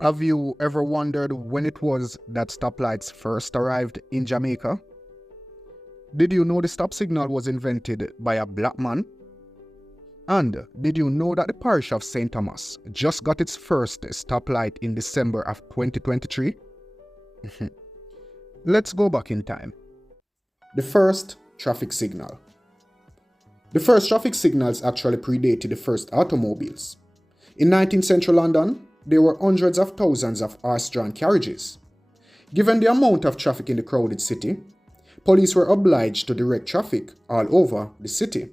Have you ever wondered when it was that stoplights first arrived in Jamaica? Did you know the stop signal was invented by a black man? And did you know that the parish of St. Thomas just got its first stoplight in December of 2023? Let's go back in time. The first traffic signal. The first traffic signals actually predated the first automobiles. In 19th century London, there were hundreds of thousands of horse-drawn carriages. Given the amount of traffic in the crowded city, police were obliged to direct traffic all over the city.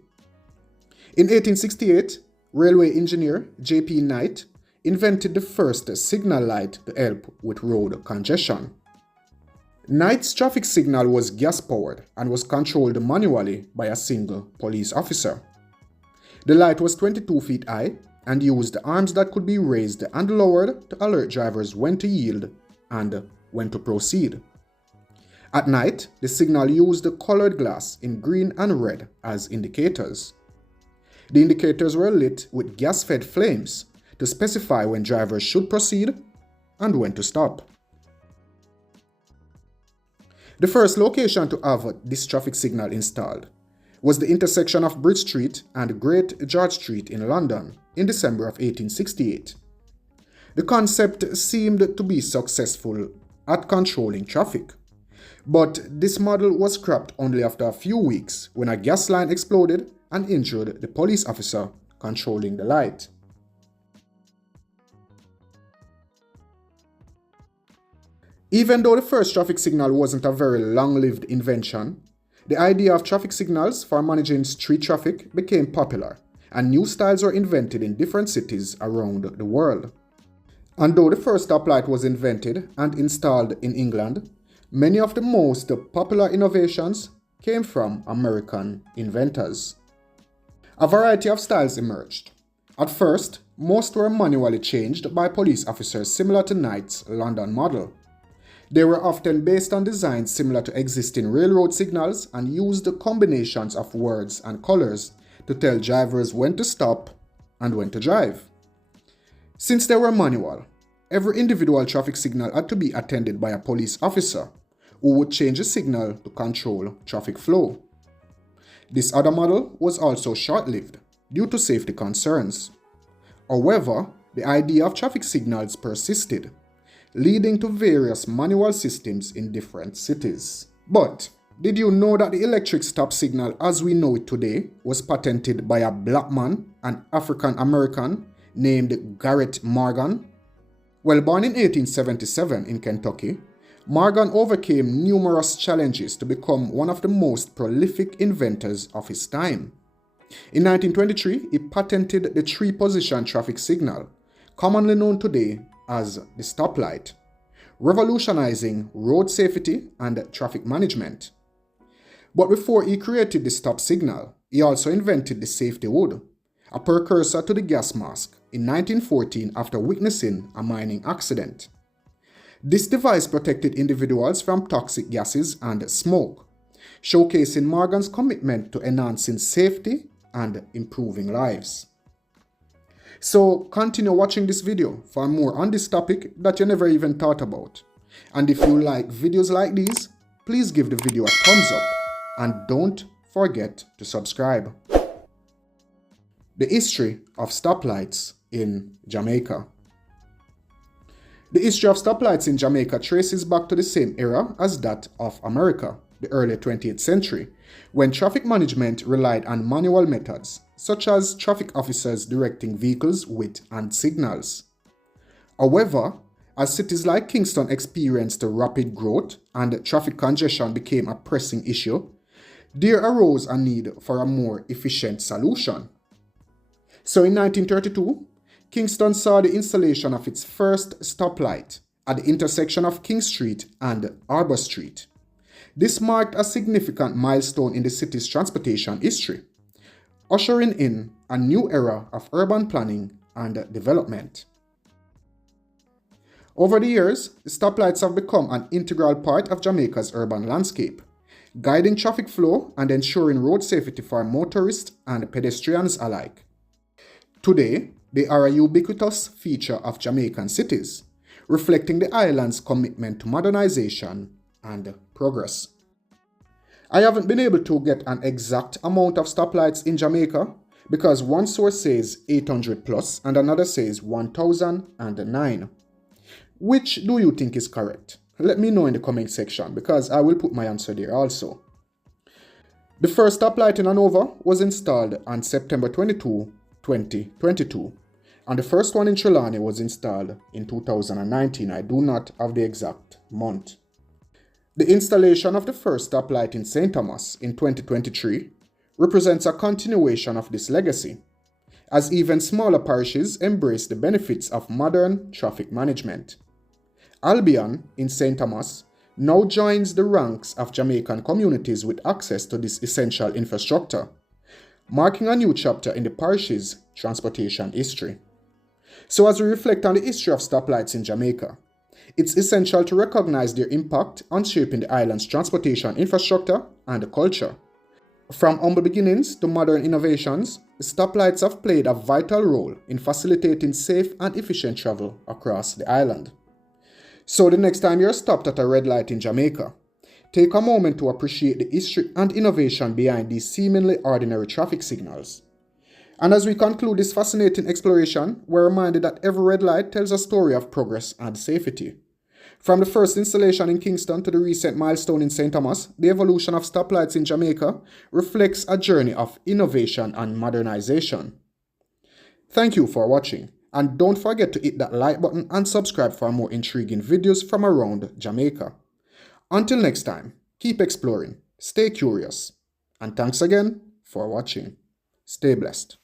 In 1868, railway engineer J.P. Knight invented the first signal light to help with road congestion. Knight's traffic signal was gas-powered and was controlled manually by a single police officer. The light was 22 feet high and used arms that could be raised and lowered to alert drivers when to yield and when to proceed. At night, the signal used colored glass in green and red as indicators. The indicators were lit with gas-fed flames to specify when drivers should proceed and when to stop. The first location to have this traffic signal installed was the intersection of Bridge Street and Great George Street in London in December of 1868. The concept seemed to be successful at controlling traffic, but this model was scrapped only after a few weeks when a gas line exploded and injured the police officer controlling the light. Even though the first traffic signal wasn't a very long-lived invention, the idea of traffic signals for managing street traffic became popular, and new styles were invented in different cities around the world. And though the first stoplight was invented and installed in England, many of the most popular innovations came from American inventors. A variety of styles emerged. At first, most were manually changed by police officers similar to Knight's London model. They were often based on designs similar to existing railroad signals and used combinations of words and colors to tell drivers when to stop and when to drive. Since they were manual, every individual traffic signal had to be attended by a police officer who would change the signal to control traffic flow. This other model was also short-lived due to safety concerns. However, the idea of traffic signals persisted, leading to various manual systems in different cities. But did you know that the electric stop signal as we know it today was patented by a black man, an African American named Garrett Morgan? Well, born in 1877 in Kentucky, Morgan overcame numerous challenges to become one of the most prolific inventors of his time. In 1923, he patented the three-position traffic signal, commonly known today as the stoplight, revolutionizing road safety and traffic management. But before he created the stop signal, he also invented the safety hood, a precursor to the gas mask, in 1914 after witnessing a mining accident. This device protected individuals from toxic gases and smoke, showcasing Morgan's commitment to enhancing safety and improving lives. So continue watching this video for more on this topic that you never even thought about. And if you like videos like these, please give the video a thumbs up and don't forget to subscribe. The history of stoplights in Jamaica. The history of stoplights in Jamaica traces back to the same era as that of America, the early 20th century, when traffic management relied on manual methods, such as traffic officers directing vehicles with hand signals. However, as cities like Kingston experienced rapid growth and traffic congestion became a pressing issue, there arose a need for a more efficient solution. So in 1932, Kingston saw the installation of its first stoplight at the intersection of King Street and Arbor Street. This marked a significant milestone in the city's transportation history, ushering in a new era of urban planning and development. Over the years, the stoplights have become an integral part of Jamaica's urban landscape, guiding traffic flow and ensuring road safety for motorists and pedestrians alike. Today, they are a ubiquitous feature of Jamaican cities, reflecting the island's commitment to modernization and progress. I haven't been able to get an exact amount of stoplights in Jamaica because one source says 800 plus and another says 1009. Which do you think is correct? Let me know in the comment section because I will put my answer there also. The first stoplight in Hanover was installed on September 22, 2022, and the first one in Trelawney was installed in 2019. I do not have the exact month. The installation of the first stoplight in St. Thomas in 2023 represents a continuation of this legacy, as even smaller parishes embrace the benefits of modern traffic management. Albion in St. Thomas now joins the ranks of Jamaican communities with access to this essential infrastructure, marking a new chapter in the parish's transportation history. So as we reflect on the history of stoplights in Jamaica, it's essential to recognize their impact on shaping the island's transportation infrastructure and culture. From humble beginnings to modern innovations, stoplights have played a vital role in facilitating safe and efficient travel across the island. So the next time you're stopped at a red light in Jamaica, take a moment to appreciate the history and innovation behind these seemingly ordinary traffic signals. And as we conclude this fascinating exploration, we're reminded that every red light tells a story of progress and safety. From the first installation in Kingston to the recent milestone in St. Thomas, the evolution of stoplights in Jamaica reflects a journey of innovation and modernization. Thank you for watching, and don't forget to hit that like button and subscribe for more intriguing videos from around Jamaica. Until next time, keep exploring, stay curious, and thanks again for watching. Stay blessed.